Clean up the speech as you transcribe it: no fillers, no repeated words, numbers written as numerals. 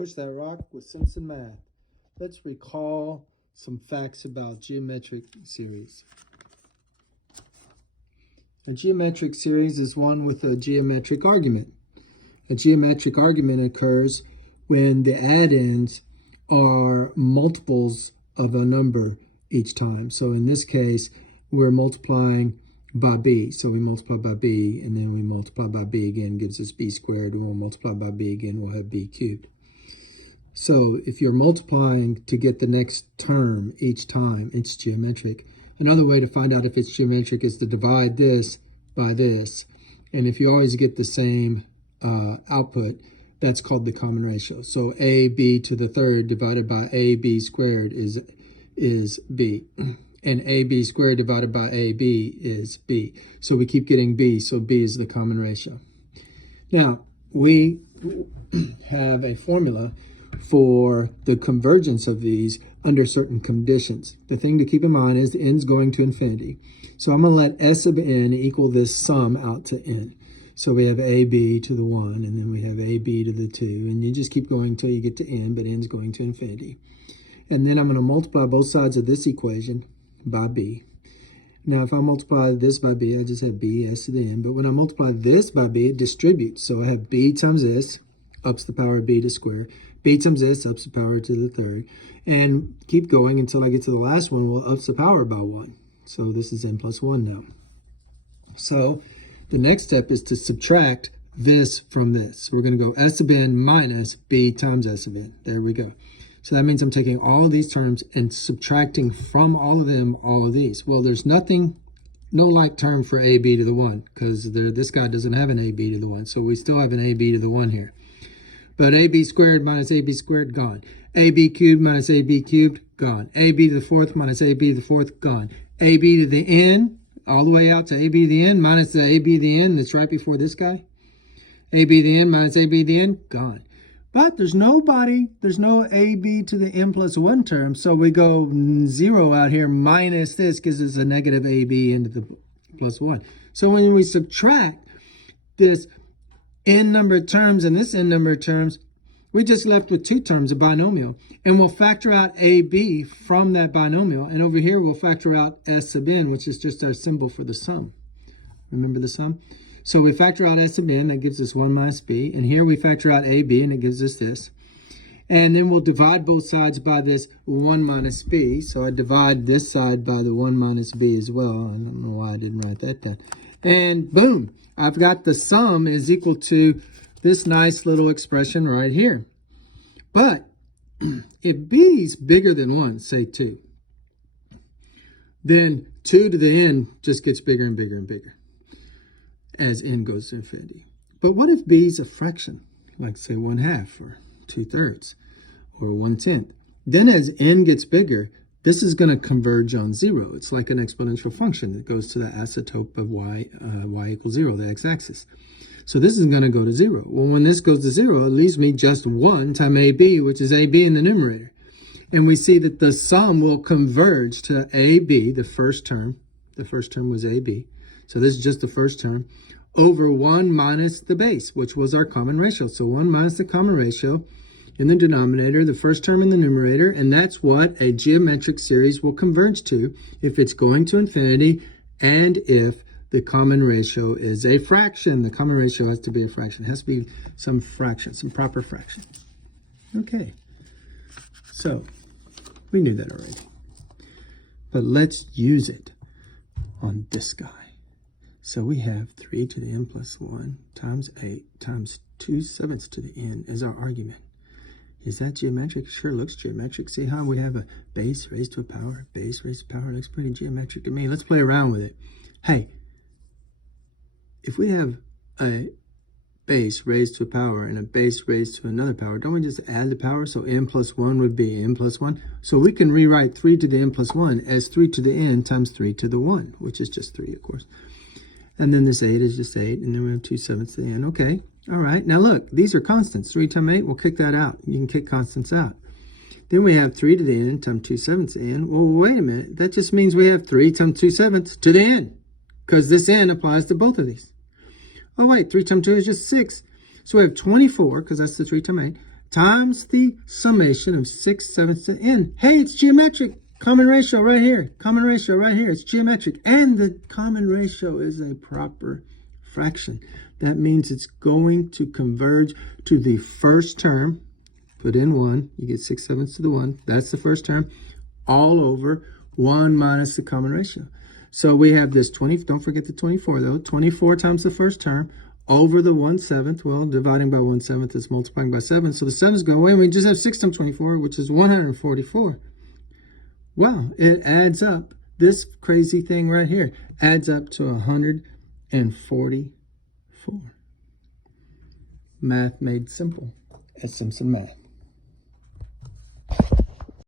Push that rock with Simpson Math. Let's recall some facts about geometric series. A geometric series is one with a geometric argument. A geometric argument occurs when the add-ins are multiples of a number each time. So in this case, we're multiplying by b. So we multiply by b, and then we multiply by b again, gives us b squared, and we'll multiply by b again, we'll have b cubed. So if you're multiplying to get the next term each time, it's geometric. Another way to find out if it's geometric is to divide this by this. And if you always get the same output, that's called the common ratio. So ab to the third divided by ab squared is b. And ab squared divided by ab is b. So we keep getting b, so b is the common ratio. Now, we have a formula for the convergence of these under certain conditions. The thing to keep in mind is the n's going to infinity. So I'm going to let s of n equal this sum out to n. So we have ab to the 1, and then we have ab to the 2, and you just keep going until you get to n, but n's going to infinity. And then I'm going to multiply both sides of this equation by b. Now, if I multiply this by b, I just have b s to the n. But when I multiply this by b, it distributes. So I have b times s, up to the power of b to the square. B times s, up to the power to the third. And keep going until I get to the last one. Well, up to the power by 1. So this is n plus 1 now. So the next step is to subtract this from this. So we're going to go s of n minus b times s of n. There we go. So that means I'm taking all of these terms and subtracting from all of them all of these. Well, there's no like term for ab to the 1 because this guy doesn't have an ab to the 1. So we still have an ab to the 1 here. But ab squared minus ab squared, gone. ab cubed minus ab cubed, gone. ab to the fourth minus ab to the fourth, gone. ab to the n, all the way out to ab to the n minus the ab to the n that's right before this guy. ab to the n minus ab to the n, gone. But there's no ab to the n plus 1 term, so we go 0 out here minus this gives us a negative ab into the plus 1. So when we subtract this n number of terms and this n number of terms, we're just left with 2 terms, a binomial. And we'll factor out ab from that binomial. And over here, we'll factor out s sub n, which is just our symbol for the sum. Remember the sum? So we factor out s sub n, that gives us 1 minus b. And here we factor out ab, and it gives us this. And then we'll divide both sides by this 1 minus b. So I divide this side by the 1 minus b as well. I don't know why I didn't write that down. And boom, I've got the sum is equal to this nice little expression right here. But if b is bigger than 1, say 2, then 2 to the n just gets bigger and bigger and bigger as n goes to infinity. But what if b is a fraction, like say 1/2 or 2/3 or 1/10? Then as n gets bigger, this is going to converge on 0. It's like an exponential function that goes to the asymptote of y equals 0, the x-axis. So this is going to go to 0. Well, when this goes to 0, it leaves me just 1 times ab, which is ab in the numerator. And we see that the sum will converge to ab, the first term. The first term was ab. So this is just the first term, over 1 minus the base, which was our common ratio. So 1 minus the common ratio in the denominator, the first term in the numerator, and that's what a geometric series will converge to if it's going to infinity and if the common ratio is a fraction. The common ratio has to be a fraction. It has to be some fraction, some proper fraction. Okay, so we knew that already. But let's use it on this guy. So we have 3 to the n plus 1 times 8 times 2/7 to the n as our argument. Is that geometric? Sure looks geometric. See how we have a base raised to a power, base raised to power. It looks pretty geometric to me. Let's play around with it. Hey, if we have a base raised to a power and a base raised to another power, don't we just add the power? So n plus 1 would be n plus 1. So we can rewrite 3 to the n plus 1 as 3 to the n times 3 to the 1, which is just 3, of course. And then this 8 is just 8, and then we have 2/7 to the n. Okay, all right. Now look, these are constants. 3 times 8, we'll kick that out. You can kick constants out. Then we have 3 to the n times 2/7 to the n. Well, wait a minute. That just means we have 3 times 2/7 to the n, because this n applies to both of these. Oh, wait, 3 times 2 is just 6. So we have 24, because that's the 3 times 8, times the summation of 6/7 to n. Hey, it's geometric. Common ratio right here. Common ratio right here. It's geometric. And the common ratio is a proper fraction. That means it's going to converge to the first term. Put in 1. You get 6/7 to the 1. That's the first term. All over 1 minus the common ratio. So we have this 20. Don't forget the 24, though. 24 times the first term over the 1/7. Well, dividing by 1/7 is multiplying by 7. So the 7 is going away. We just have 6 times 24, which is 144. Well, it adds up. This crazy thing right here adds up to 144. Math made simple at Simpson Math.